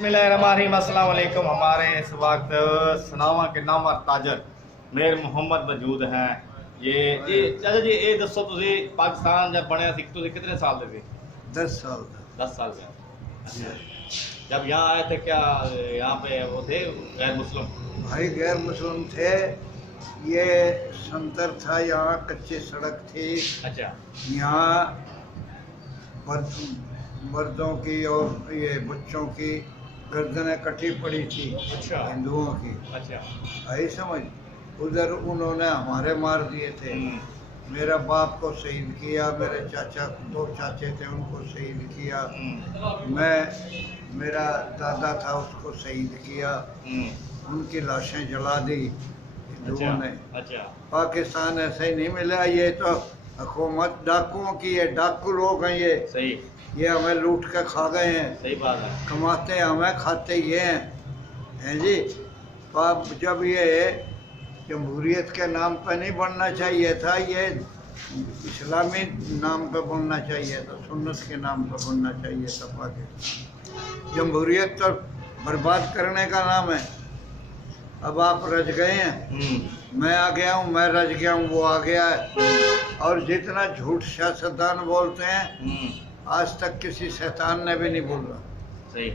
बिस्मिल्लाहिर्रहमानिर्रहीम, अस्सलाम वालेकुम। हमारे इस वक्त सनावा के नामवर ताजर मेर मोहम्मद मौजूद हैं। ये चाचा जी ये दसो तुसी पाकिस्तान जब बनया सी तुसी कितने साल दे थे? 10 साल 10 साल का। अच्छा, जब यहाँ आए थे क्या यहाँ पे वो थे गैर मुस्लिम? भाई गैर मुस्लिम थे। ये संतर था, यहाँ कच्ची सड़क थी। अच्छा यहाँ मर्दों की और ये बच्चों की गर्दनें कटी पड़ी थी। अच्छा। हिंदुओं की। अच्छा। आई समझ। उधर उन्होंने हमारे मार दिए थे। मेरा बाप को शहीद किया, मेरे चाचा 2 चाचे थे उनको शहीद किया। मैं मेरा दादा था उसको शहीद किया। उनकी लाशें जला दी हिंदुओं ने। अच्छा। पाकिस्तान ऐसे ही नहीं मिला, ये तो हुकूमत डाकुओं की है, डाकू लोग हैं ये। सही। ये हमें लूट के खा गए हैं। सही बात है। कमाते हमें, खाते ये हैं जी। जब ये जमहूरियत के नाम पर नहीं बनना चाहिए था, ये इस्लामी नाम पे बनना चाहिए था, सुन्नत के नाम पे बनना चाहिए था। पाकिस्तान जमहूरियत तो बर्बाद करने का नाम है। अब आप रज गए हैं, मैं आ गया हूँ, मैं रज गया हूँ, वो आ गया है। और जितना झूठ सियासतदान बोलते हैं, आज तक किसी शैतान ने भी नहीं बोला। सही।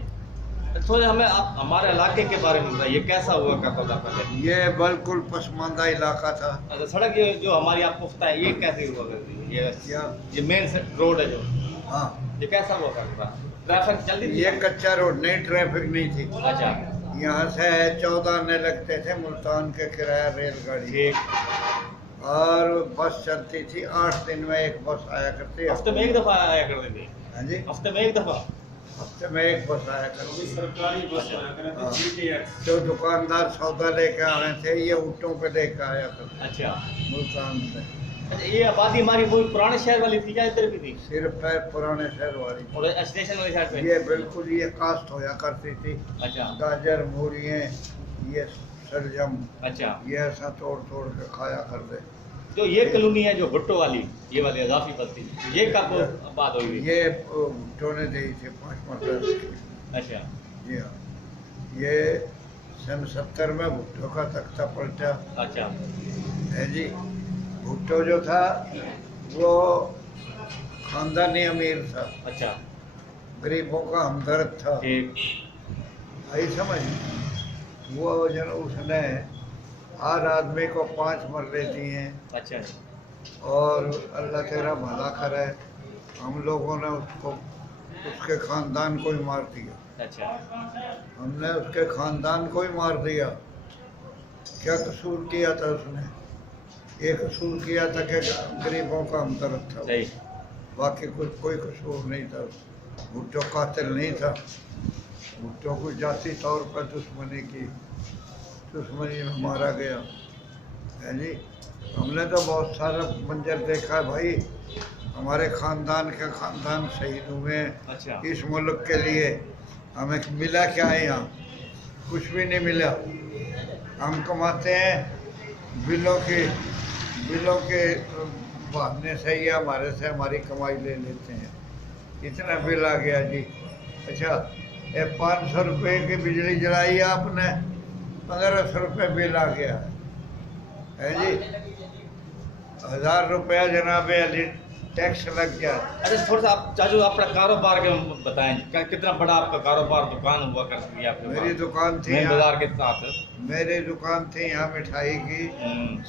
थोड़े हमें आप हमारे इलाके के बारे में बताइए, कैसा हुआ करता था पहले? ये बिल्कुल पसमानदा इलाका था। अच्छा, सड़क ये जो हमारी आप पुख्ता है ये कैसे हुआ करती है? ये मेन रोड है जो, हाँ, ये कैसा हुआ करता? ट्रैफिक चलती थी? ये कच्चा रोड नहीं, ट्रैफिक नहीं थी। अच्छा। यहाँ से 14 आने लगते थे मुल्तान के किराया रेलगाड़ी। ठीक। और बस चलती थी, 8 दिन में एक बस आया करती। हफ्ते में एक दफा आया करती थी? हाँ जी, हफ्ते में एक दफा? हफ्ते में एक बस आया करती। सरकारी बस आया करती थी। जो दुकानदार सौदा लेके आए थे, ये ऊँटों पे लेके आया करते अच्छा। मुल्तान से। अच्छा, ये आबादी हमारी कोई पुराने शहर वाली थी या इधर भी थी? सिर्फ है पुराने शहर वाली। और स्टेशन वाली साइड पे? ये बिल्कुल ये कास्ट होया करती थी। अच्छा। गाजर, मूलियाँ, ये सलजम, अच्छा। ये ऐसा तोड़ तोड़ के खाया करते। जो ये कॉलोनी है जो भुट्टो वाली, ये वाली अजाफी बस्ती, ये कब बात हुई? ये भुट्टो ने दी थी 5 मरतबा की। अच्छा। जी हाँ, ये सन 70 में भुट्टो का तख्ता पलटा अच्छा। है जी। भुट्टो जो था वो खानदानी अमीर था। अच्छा। गरीबों का हमदर्द था। ठीक। आई समझ। वो जन उसने हर आदमी को 5 मरले दिए हैं। अच्छा। और अल्लाह तेरा भला करे, हम लोगों ने उसको, उसके ख़ानदान को ही मार दिया। अच्छा। हमने उसके ख़ानदान को ही मार दिया। क्या कसूर किया था उसने? ये कसूर किया था कि गरीबों का हमदर्द था। सही। बाकी कोई कसूर नहीं था। भुट्टो कातिल नहीं था। भुट्टो को जाती तौर पर दुश्मनी में मारा गया है जी। हमने तो बहुत सारा मंजर देखा है भाई। हमारे ख़ानदान के ख़ानदान शहीद हुए हैं। अच्छा। इस मुल्क के लिए हमें मिला क्या है? यहाँ कुछ भी नहीं मिला। हम कमाते हैं बिलों के बहाने से ही हमारे से हमारी कमाई ले लेते हैं। इतना बिल आ गया जी। अच्छा, ये 500 रुपये की बिजली जलाई आपने, 1500 रुपये बिल आ गया है जी। 1000 रुपया जनाब अली टैक्स लग गया। अरे थोड़ा सा आप चाचू अपना कारोबार के बताएं, कितना बड़ा आपका कारोबार दुकान हुआ करती है आपके? मेरी दुकान थी मेन बाजार के साथ। मेरी दुकान थी यहाँ मिठाई की।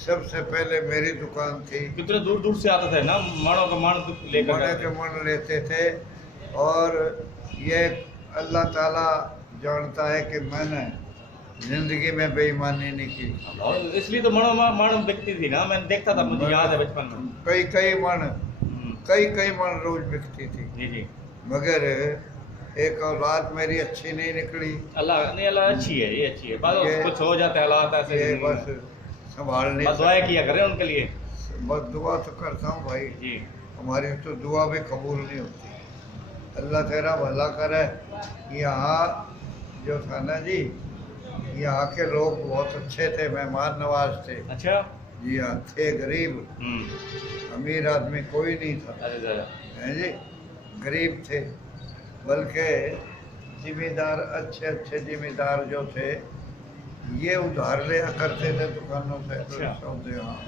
सबसे पहले मेरी दुकान थी। कितने दूर दूर से आते थे ना, मानो का मान लेकर मने के मन लेते थे। और ये अल्लाह ताला जानता है कि मैंने जिंदगी में बेईमानी नहीं की। इसलिए तो मानो बिकती थी ना, मैंने देखता था, मुझे याद है बचपन में। कई मन रोज बिकती थी। जी जी। मगर एक औलाद मेरी अच्छी नहीं निकली। अल्लाह अच्छी है, ये अच्छी है। बस कुछ हो जाता है हालात ऐसे, ये बस संभाल नहीं। बस दुआ किया करें उनके लिए। बस दुआ तो करता हूँ भाई जी। हमारी तो दुआ भी कबूल नहीं होती। अल्लाह तेरा भला करे। यहाँ जो था ना जी, यहाँ के लोग बहुत अच्छे थे, मेहमान नवाज थे। अच्छा। जी हाँ, थे गरीब। अमीर आदमी कोई नहीं था। अरे हैं जी, गरीब थे। बल्कि जिम्मेदार अच्छे अच्छे जिम्मेदार जो थे ये उधार लिया करते थे दुकानों से। अच्छा। सौदे, हाँ,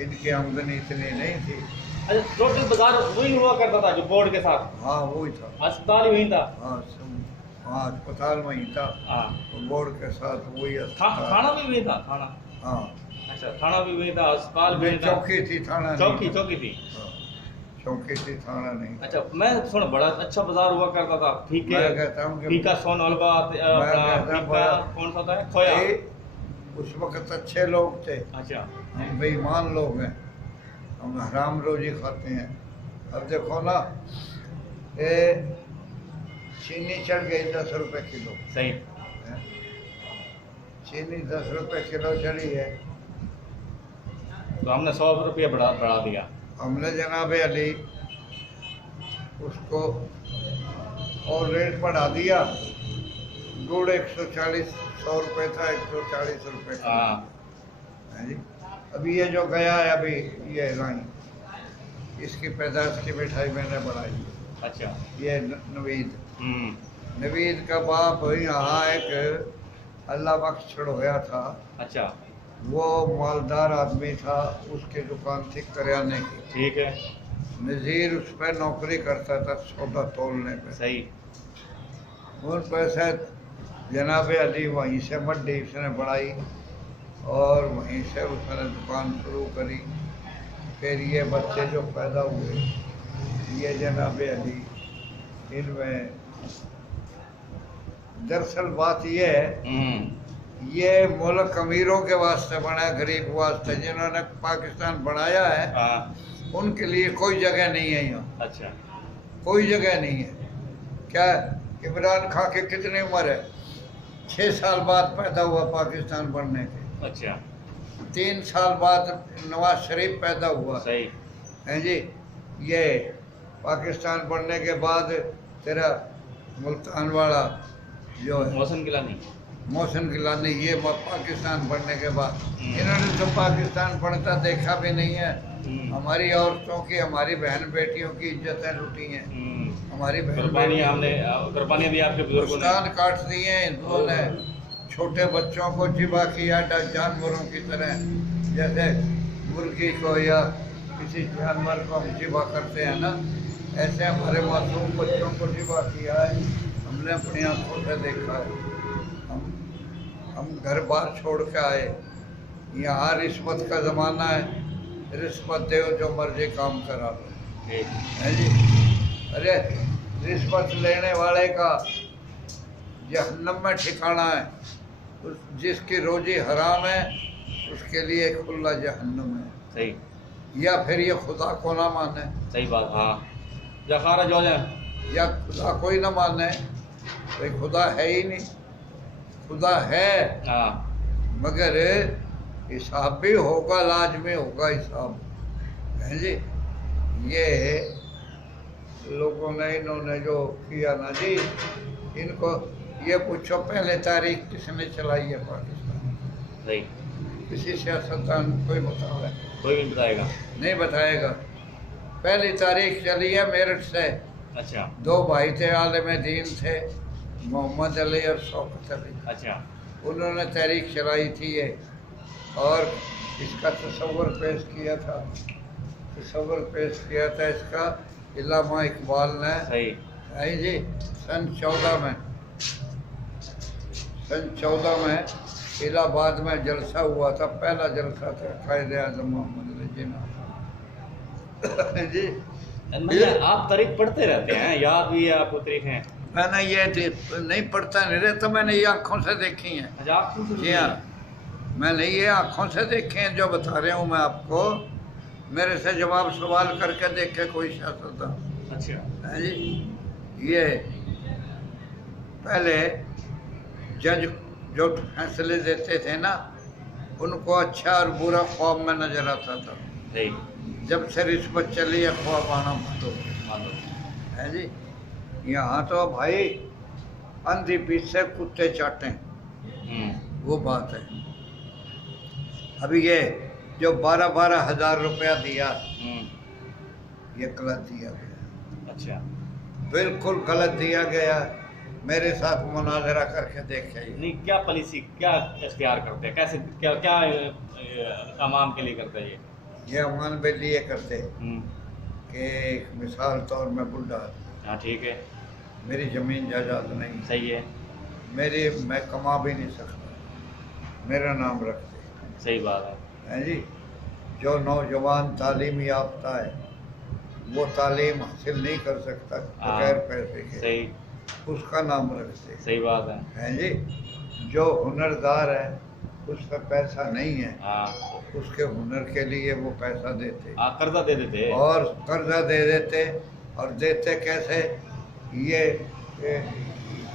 इनकी आमदनी इतनी नहीं थी। अच्छा, टोटल बाजार वही हुआ करता था जो बोर्ड के साथ? हाँ वही था। अस्पताल ही वही था? हाँ हाँ, अस्पताल में ही था। हाँ। बोर्ड के साथ वही अस्पताल। खाना भी वही था? खाना, हाँ। अच्छा, खाना भी वही था, अस्पताल भी वही था? चौकी थी, थाना नहीं चौकी था। चौकी थी। हाँ, चौकी थी, थाना नहीं। अच्छा, मैं सुन बड़ा अच्छा बाजार हुआ करता था। ठीक है, मैं कहता हूँ कि फीका सोन हलवा, फीका कौन सा होता है, खोया? ये उस वक्त अच्छे लोग थे। अच्छा। हम बेईमान लोग हैं, हम हराम रोजी खाते हैं। अब देखो ना, ये चीनी चढ़ गई 10 रुपए किलो। सही। है? चीनी 10 रुपए किलो चढ़ी है, तो हमने 100 रुपया बढ़ा दिया। हमने जनाब अली उसको और रेट बढ़ा दिया। गुड़ 140, 100 रुपए था, 140 रुपए का। हाँ। है जी। अभी ये जो गया है अभी, ये लाई, इसकी पैदाश की मिठाई मैंने बनाई। अच्छा। ये नवीद, हम्म। नवीद का बाप यहाँ एक अल्लाह बख्श छुड़वाया था। अच्छा। वो मालदार आदमी था, उसकी दुकान थी करियाने की। ठीक है। नज़ीर उस पर नौकरी करता था सौदा तोलने पे। सही। उन पैसे जनाब अली वहीं से मड्डी उसने बढ़ाई और वहीं से उसने दुकान शुरू करी। फिर ये बच्चे जो पैदा हुए, ये जनाब अली, इनमें दरअसल बात ये है, ये मुल्क अमीरों के वास्ते बना है, गरीब वास्ते। जिन्होंने पाकिस्तान बनाया है हाँ। उनके लिए कोई जगह नहीं है यहाँ, अच्छा। कोई जगह नहीं है। क्या इमरान खान की कितनी उम्र है? 6 साल बाद पैदा हुआ पाकिस्तान बनने के। अच्छा। 3 साल बाद नवाज शरीफ पैदा हुआ। सही। हैं जी। ये पाकिस्तान बनने के बाद तेरा मुल्तान वाला जो है मौसम गिलानी। मोहसिन गिलानी, ये पाकिस्तान बनने के बाद इन्होंने तो पाकिस्तान बनता देखा भी नहीं है। हमारी औरतों की, हमारी बहन बेटियों की इज्जतें लुटी हैं। हमारी बहन कुर्बानियां हमने, कुर्बानियां दी आपके बुजुर्गों ने। कान काट दिए हैं हिंदुओं ने, छोटे बच्चों को जिबा किया जानवरों की तरह, जैसे मुर्गी को या किसी जानवर को हम जिबा करते हैं ना, ऐसे हमारे मासूम बच्चों को जिबा किया है। हमने अपनी आंखों से देखा है। हम घर बार छोड़ के आए, यहाँ रिश्वत का ज़माना है, रिश्वत दो जो मर्जी काम करा लो। है जी। अरे रिश्वत लेने वाले का जहन्नम में ठिकाना है, जिसकी रोजी हराम है उसके लिए खुला जहन्नम है। सही। या फिर ये खुदा को ना माने। सही बात। हाँ, जखारा जो है, या खुदा को ही ना माने, भाई खुदा है ही नहीं। खुदा है हाँ, मगर हिसाब भी होगा, लाजमी होगा हिसाब। है जी। ये लोगों ने, इन्होंने जो किया ना जी, इनको ये पूछो पहले तारीख किसने चलाई है पाकिस्तान? सही। किसी सियासतदान कोई बताओ? कोई नहीं बताएगा। नहीं बताएगा। पहली तारीख चली है मेरठ से। अच्छा। 2 भाई थे, आलिम दीन थे, मोहम्मद अली और शौकत अली। अच्छा। उन्होंने तारीख चलाई थी ये, और इसका तस्वर पेश किया था। तस्वर पेश किया था इसका इल्लामा इकबाल ने। सही। है जी। सन 14 में, सन 14 में इलाहाबाद में जलसा हुआ था। पहला जलसा था कायदे आज़म मोहम्मद अली जिन्ना। जी। मतलब आप तारीख पढ़ते रहते हैं, याद भी है आपको तारीखें? मैंने ये नहीं पढ़ता नहीं रहता, मैंने ये आँखों से देखी हैं। अच्छा, आप जी हाँ, मैंने ये आँखों से देखे हैं जो बता रहे हूँ मैं आपको। मेरे से जवाब सवाल करके देखे कोई सियासतदान। अच्छा। है जी। ये पहले जज जो फैसले देते थे ना, उनको अच्छा और बुरा ख्वाब में नजर आता था। सही। जब से रिश्वत चली है ख्वाब आना बंद हो गया। है जी। यहाँ तो भाई अंधी पीछे कुत्ते चाटे, वो बात है। अभी ये जो 12-12 हज़ार रुपया दिया, ये गलत दिया गया। अच्छा। बिल्कुल गलत दिया गया। मेरे साथ मुनाजरा करके देखे। नहीं, क्या पॉलिसी क्या इख्तियार करते हैं, कैसे क्या क्या अवाम के लिए करते हैं ये अमान के लिए करते हम्म, कि मिसाल तौर में बुढ़ा, हाँ ठीक है, मेरी ज़मीन जायदाद नहीं, सही है, मैं कमा भी नहीं सकता, मेरा नाम रखते सही बात है। हैं जी। जो नौजवान तालीम याफ्ता है वो तालीम हासिल नहीं कर सकता हाँ, बगैर पैसे के, सही, उसका नाम रखते सही बात है। हैं जी। जो हुनरदार है उस पर पैसा नहीं है, हाँ उसके हुनर के लिए वो पैसा देते हाँ, कर्जा दे देते हैं। और कर्जा दे देते। और देते कैसे, ये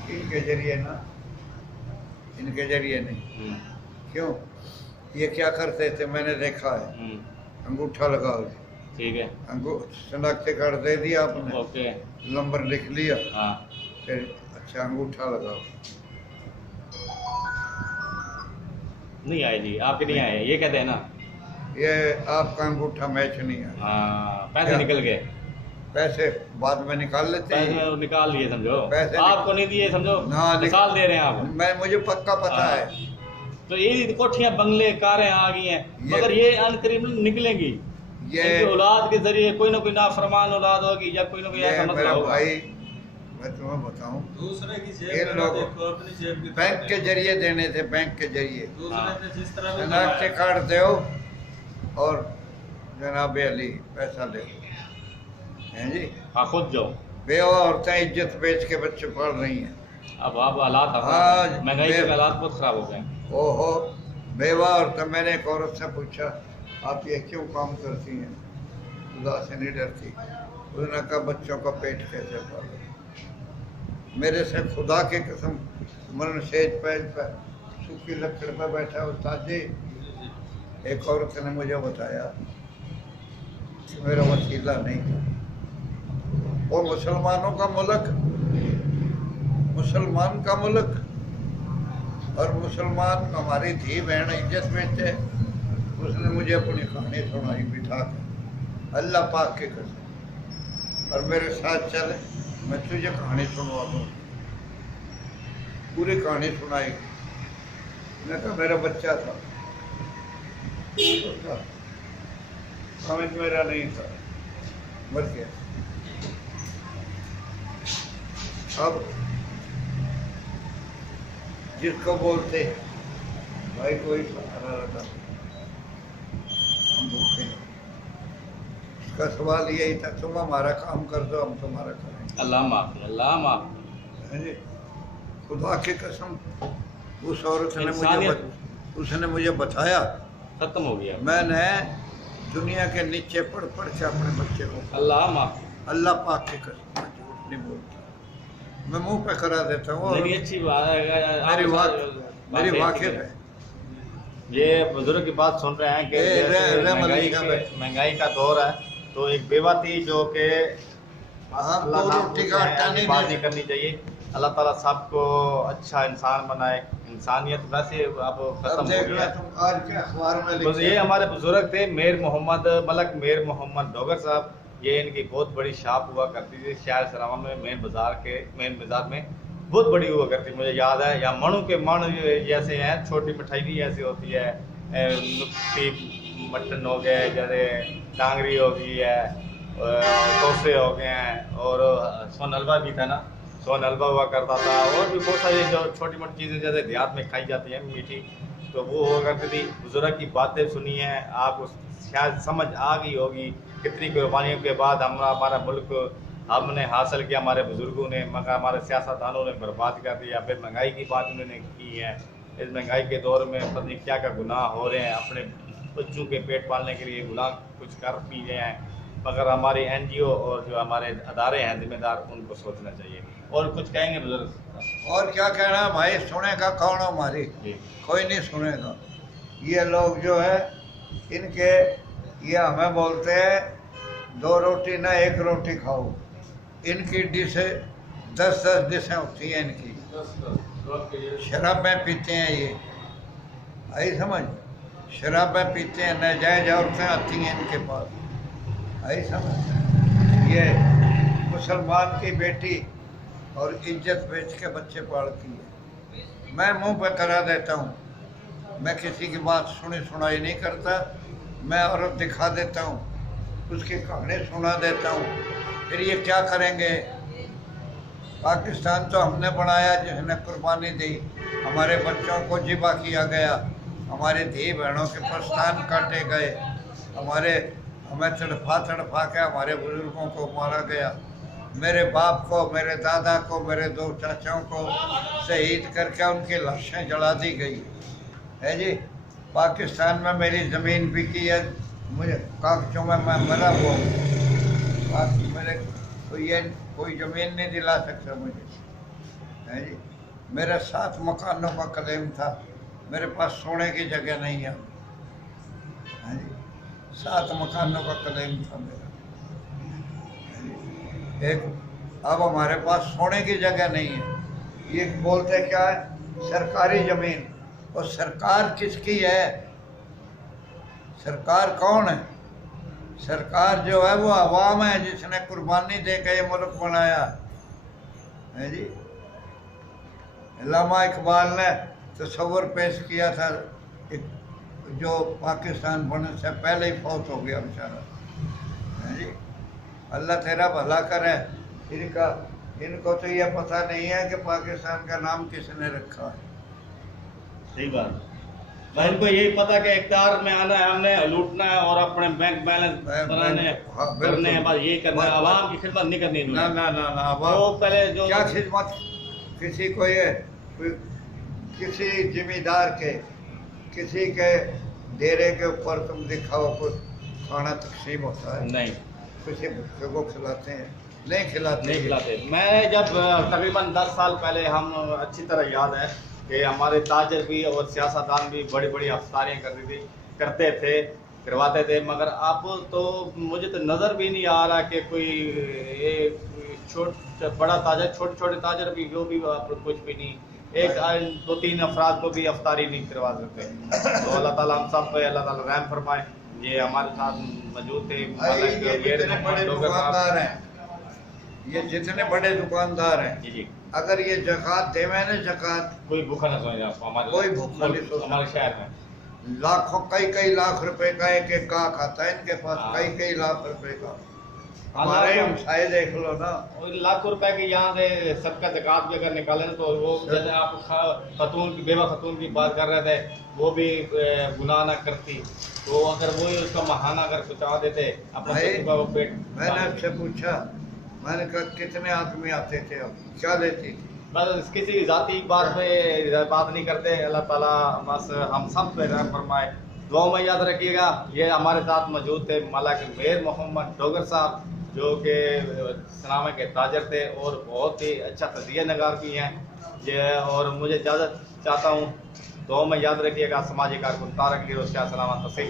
इनके जरिए ना, इनके जरिए नहीं। हम्म, क्यों, ये क्या करते थे मैंने देखा है, हम्म, अंगूठा लगाओ, ठीक है, शनाख्ती कार्ड दे दिया आपने, ओके, नंबर लिख लिया, हाँ फिर अच्छा अंगूठा लगाओ। नहीं आए जी, आपके नहीं आए, ये कहते हैं ना। ये आपका अंगूठा मैच नहीं है, हाँ, पैसे क्या? निकल गए, पैसे बाद में निकाल लेते हैं। पैसे निकाल लिए समझो, पैसे आपको नहीं दिए समझो, हाँ, मिसाल दे रहे हैं आप। मैं मुझे पक्का पता हाँ। है। तो ये कोठियां बंगले कारें आ गई हैं, मगर ये अनकरीब निकलेंगी, ये इनकी औलाद के जरिए कोई ना कोई नाफरमान औलाद होगी या कोई ना कोई ऐसा ये मसला मेरा होगा। भाई, मैं तुम्हें बताऊं, दूसरे की इन जेब में लोगों देखो, अपनी जेब की बैंक तरफ के जरिए देने थे, बैंक के जरिए दूसरे ने जिस तरह भी शनाख्ती कमाया। कार्ड दो और जनाब अली पैसा ले लो, हैं जी। हाँ, खुद जाओ। बेवा औरतें इज्जत बेच के बच्चे पढ़ रही हैं। अब हालात हाँ, महंगाई के हालात बहुत खराब हो गए। ओहो, बेवा औरतें, मैंने एक औरत से पूछा आप ये क्यों काम करती हैं, खुदा से नहीं डरती? उसने कहा बच्चों का पेट कैसे पालो। मेरे से खुदा के कसम, मरण शेज पर सूखी लकड़ पर बैठा उस्ताद जी, एक औरत ने मुझे बताया कि मेरा वसीला नहीं था, वो मुसलमानों का मुल्क, मुसलमान का मुल्क, और मुसलमान हमारी धी बहन इज्जत बेचते। उसने मुझे अपनी कहानी सुनाई बिठा कर, अल्लाह पाक के कसम, और मेरे साथ चले, मैं तुझे कहानी सुनवा दूँ। पूरी कहानी सुनाई। मैं कहा मेरा बच्चा था, समझ मेरा नहीं था, मर गया। अब जिसको बोलते भाई कोई सहारा रखा, हम भूखे हैं। उसका सवाल यही था, तुम हमारा काम कर दो, हम तुम्हारा करेंगे। अल्लाह माफ, अल्लाह माफ। हैं जी, खुदा की कसम, उस औरत ने उसने मुझे बताया, खत्म हो गया। मैंने दुनिया के नीचे पढ़ पढ़ के अपने बच्चे को, अल्लाह माफ। अल्लाह पाक की कसम, मैं झूठ नहीं बोलता, मैं मुंह पे करा देता हूँ। मेरी अच्छी बात है, मेरी वाकिफ है। ये बुजुर्ग की बात सुन रहे हैं कि जैसे महंगाई का दौर है, तो एक बेवा थी जो कि हाँ, अल्लाह तो ना रोटी का आटा नहीं बात दे- नहीं करनी चाहिए। अल्लाह ताला सबको अच्छा इंसान बनाए। इंसानियत वैसे अब खत्म अब हो देख गया रहा है। तुम आज के अखबार में बस ये लिखे, हमारे बुजुर्ग थे मीर मोहम्मद मलक मीर मोहम्मद डोगर साहब। ये इनकी बहुत बड़ी शॉप हुआ करती थी शहर सरावा में, मेन बाजार में बहुत बड़ी हुआ करती, मुझे याद है। या मणु के मण जैसे हैं, छोटी मिठाई भी ऐसी होती है, नुक्ती मटन हो गए, जैसे टांगरी हो गई है, डोसे हो गए हैं, और सोन हलवा भी था ना, सोन हलवा हुआ करता था, और भी बहुत सारी जो छोटी मोटी चीज़ें जैसे देहात में खाई जाती हैं मीठी, तो वो हुआ करती थी। बुजुर्ग की बातें सुनी हैं, आपको शायद समझ आ गई होगी कितनी कुर्बानियों के बाद हमारा मुल्क हमने हासिल किया, हमारे बुजुर्गों ने, मगर हमारे सियासतदानों ने बर्बाद कर दिया। फिर महंगाई की बात उन्होंने की है। इस महंगाई के दौर में पता नहीं क्या क्या गुनाह हो रहे हैं, अपने बच्चों के पेट पालने के लिए गुनाह कुछ कर पी रहे हैं, मगर हमारे NGO और जो हमारे अदारे हैं जिम्मेदार, उनको सोचना चाहिए। और कुछ कहेंगे बुजुर्ग? और क्या कहना भाई, सुनेगा कौन हमारी? जी, कोई नहीं सुनेगा। ये लोग जो है इनके, ये हमें बोलते हैं 2 रोटी ना 1 रोटी खाओ। इनकी डिश 10-10 डिशें होती हैं इनकी। शराबें पीते हैं ये, आई समझ, शराबें पीते हैं, नाजायज औरतें आती हैं इनके पास, आई समझ। ये मुसलमान की बेटी और इज्जत बेच के बच्चे पालती है। मैं मुंह पे करा देता हूँ, मैं किसी की बात सुनी सुनाई नहीं करता। मैं औरत दिखा देता हूँ, उसकी कहानी सुना देता हूँ, फिर ये क्या करेंगे। पाकिस्तान तो हमने बनाया जिसने कुर्बानी दी, हमारे बच्चों को जिबा किया गया, हमारे धी बहनों के प्रस्थान काटे गए, हमें तड़फा तड़फा के हमारे बुजुर्गों को मारा गया, मेरे बाप को, मेरे दादा को, मेरे 2 चाचाओं को शहीद करके उनकी लाशें जला दी गई है जी। पाकिस्तान में मेरी ज़मीन बिकी है, मुझे कागजों में मैं मरा हुआ हूँ, बाकी मेरे कोई ज़मीन नहीं दिला सकता मुझे, है जी। मेरे 7 मकानों का क्लेम था, मेरे पास सोने की जगह नहीं है जी। 7 मकानों का क्लेम था मेरा, एक अब हमारे पास सोने की जगह नहीं है। ये बोलते क्या है, सरकारी ज़मीन, और सरकार किसकी है? सरकार कौन है? सरकार जो है वो अवाम है, जिसने कुर्बानी दे के ये मुल्क बनाया है जी। अल्लामा इकबाल ने तस्वर पेश किया था, जो पाकिस्तान बनने से पहले ही फौत हो गया बेचारा, है जी। अल्लाह तेरा भला करे। इनको तो ये पता नहीं है कि पाकिस्तान का नाम किसने रखा है। सही बात। इनको यही पता कि इख्तियार में आना है, हमने लूटना है और अपने बैंक बैलेंस बनाने करने हैं, बस यही करना है। आवाम की खिदमत नहीं करनी। ना ना ना ना, तो पहले जो क्या खिदमत, किसी को ये किसी जिम्मेदार के, किसी के डेरे के ऊपर तुम दिखाओ कुछ खाना तकसीम होता है? नहीं। किसी भूखे को खिलाते हैं? नहीं खिलाते। मैं जब तकरीबन 10 साल पहले, हम अच्छी तरह याद है कि हमारे ताजर भी और सियासतदान भी बड़ी बड़ी अफ्तारियाँ करते थे, करवाते थे, मगर अब तो मुझे तो नज़र भी नहीं आ रहा कि कोई ये बड़ा ताजर, छोटे ताजर भी, वो भी कुछ भी नहीं, एक 2-3 अफराद को भी अफ्तारी नहीं करवा सकते। तो अल्लाह ताला हम सब पे अल्लाह ताला रहम फरमाए। ये हमारे साथ मौजूद थे ये जितने बड़े दुकानदार हैं, ये जितने बड़े दुकानदार हैं जी, अगर ये ज़कात देवे ना, ज़कात कोई भूखा ना सोए आपको, हमारे कोई भूखा नहीं सोता। हमारे शहर में लाखों कई लाख रुपए का एक काक आता है इनके पास, कई लाख रुपए का। हमारे हमसाए देख लो ना, लाखों रुपए की यहाँ से सबका ज़कात भी अगर निकाले तो वो, जैसे आप खतून की, बेवा खतून की बात कर रहे थे, वो भी गुनाह ना करती, तो अगर वो उसका महाना अगर पहुँचा देते अपने पेट। मैंने आपसे पूछा, मैंने कहा कितने आदमी आते थे, अब क्या देती थी? बस किसी जाति बात पे बात नहीं करते। अल्लाह ताला बस हम सब पे रहम फरमाए। दुआ में याद रखिएगा। ये हमारे साथ मौजूद थे मौलाना मीर मोहम्मद डोगर साहब, जो कि सनामे के ताजर थे और बहुत ही अच्छा तजिया नगार भी हैं ये। और मुझे इजाज़त चाहता हूँ, दुआ में याद रखिएगा। समाजी कारकुन तारक हीरो शाह सलामत तस्वीर।